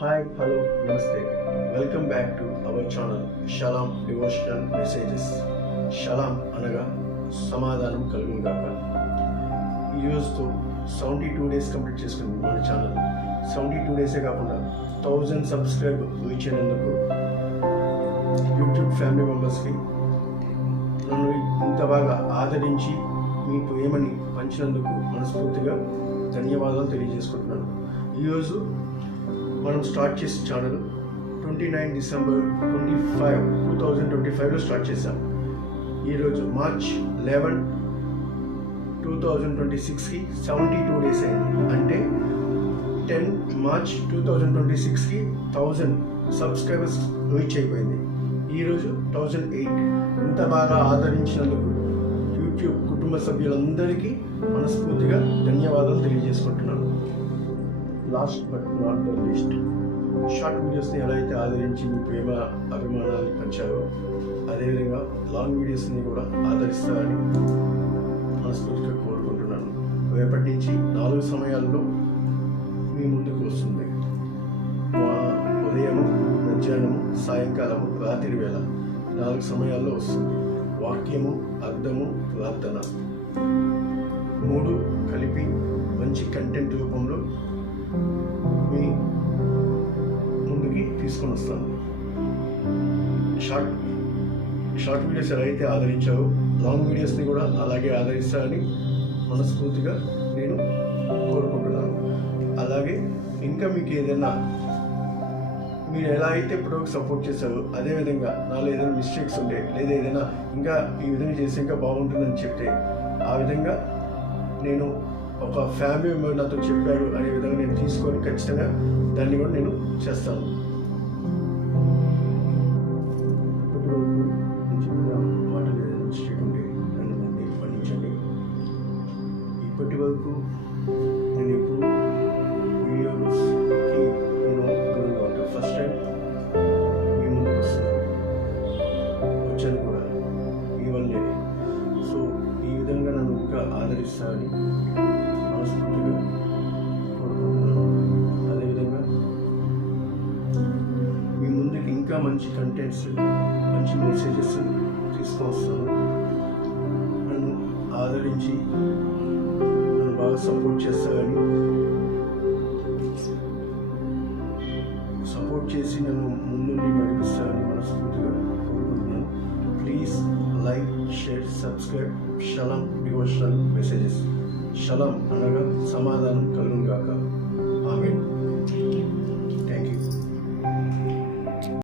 Hi, hello, namaste. Welcome back to our channel Shalom Devotional Messages. Shalom అనగా సమాధానం కలుగును గాక. ఈ రోజుతో 72 డేస్ కంప్లీట్ చేసుకుని మన ఛానల్ 72 డేసే కాకుండా 1000 సబ్స్క్రైబ్ ఇచ్చినందుకు యూట్యూబ్ ఫ్యామిలీ మెంబర్స్కి నన్ను ఇంత బాగా ఆదరించి మీ ప్రేమని పంచినందుకు మనస్ఫూర్తిగా ధన్యవాదాలు తెలియజేసుకుంటున్నాను. ఈరోజు మనం స్టార్ట్ చేసే ఛానల్ 29 డిసెంబర్ 2025లో స్టార్ట్ చేశాం. ఈరోజు మార్చ్ 11, 2026కి 72 డేస్ అయింది. అంటే 10 మార్చ్ 2026కి 1000 సబ్స్క్రైబర్స్ రీచ్ అయిపోయింది. ఈరోజు 1008. ఇంత బాగా ఆదరించినందుకు యూట్యూబ్ కుటుంబ సభ్యులందరికీ మనస్ఫూర్తిగా ధన్యవాదాలు తెలియజేసుకుంటున్నాను. Last but not the least, short వీడియోస్ని ఎలా అయితే ఆదరించి మీ ప్రేమ అభిమానాన్ని పంచారో అదేవిధంగా లాంగ్ వీడియోస్ని కూడా ఆదరిస్తారని మనస్ఫూర్తిగా కోరుకుంటున్నాను. రేపటి నుంచి 4 సమయాల్లో మీ ముందుకు వస్తుంది. ఉదయము, మధ్యాహ్నము, సాయంకాలము, రాత్రి వేళ 4 సమయాల్లో వస్తుంది. వాక్యము, అర్థము, ప్రార్థన 3 కలిపి మంచి కంటెంట్ రూపంలో మీ ముందుకి తీసుకొని వస్తాను. షార్ట్ వీడియోస్ ఎలా అయితే ఆదరించారో లాంగ్ వీడియోస్ని కూడా అలాగే ఆదరిస్తారని మనస్ఫూర్తిగా నేను కోరుకుంటున్నాను. అలాగే ఇంకా మీకు ఏదైనా మీరు ఎలా అయితే ఇప్పుడు సపోర్ట్ చేశారో అదేవిధంగా నాలో ఏదైనా మిస్టేక్స్ ఉంటే లేదా ఏదైనా ఇంకా ఈ విధంగా చేస్తే ఇంకా బాగుంటుందని చెప్తే ఆ విధంగా నేను ఒక ఫ్యామిలీ మెంబర్ నాతో చెప్పారు అనే విధంగా నేను తీసుకొని ఖచ్చితంగా దాన్ని కూడా నేను చేస్తాను. మాటలు ఏదైనా మిస్టేక్ ఉంటే నన్ను మన్నించండి. ఇప్పటి వరకు నేను ఎప్పుడు వీడియోస్కి నేను దూరంగా ఉంటాను. ఫస్ట్ టైం మీ ముందుకు వస్తున్నాను, వచ్చాను కూడా మీ వల్లే. సో ఈ విధంగా నన్ను ఇంకా ఆదరిస్తారని మనస్ఫూర్తిగా కోరుకుంటున్నాను. అదేవిధంగా మీ ముందుకి ఇంకా మంచి కంటెంట్స్, మంచి మెసేజెస్ తీసుకొస్తాను. నన్ను ఆదరించి నన్ను బాగా సపోర్ట్ చేస్తారని, సపోర్ట్ చేసి నన్ను ముందుండి నడిపిస్తారని మనస్ఫూర్తిగా కోరుకుంటున్నాను. Please like, share, subscribe Shalom devotional messages. Shalom అనగా సమాధానం కలుగును గాక.